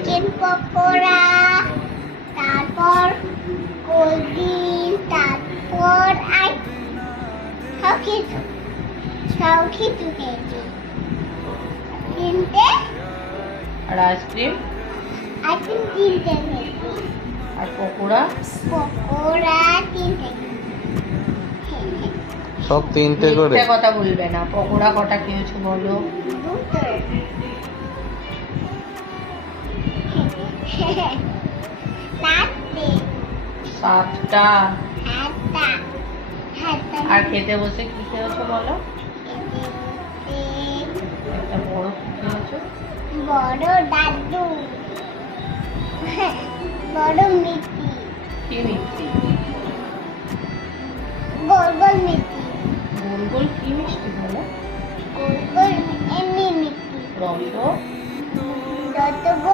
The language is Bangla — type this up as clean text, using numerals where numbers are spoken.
চিকেন পকোড়া, তারপর কোল্ড ড্রিঙ্ক, তারপর সব কিছু খেয়েছি। তিনটে আর আইসক্রিম তিনটে খেয়েছি। আর পকোড়া তিনটে সব তিনটে করে। মিথ্যে কথা বলবে না। পকোড়া কটা খেয়েছো বলো? দুটো। চারটে। 7টা। হাতটা আর খেতে বসে কি খেয়েছো বলো? একটা বড় কি খেয়েছো? বড় দাদু, বড় মিষ্টি, কি মিষ্টি? গোল গোল মিষ্টি, গোল গোল কি মিষ্টি বলো? গোল গোল এমনি মিষ্টি, রস যত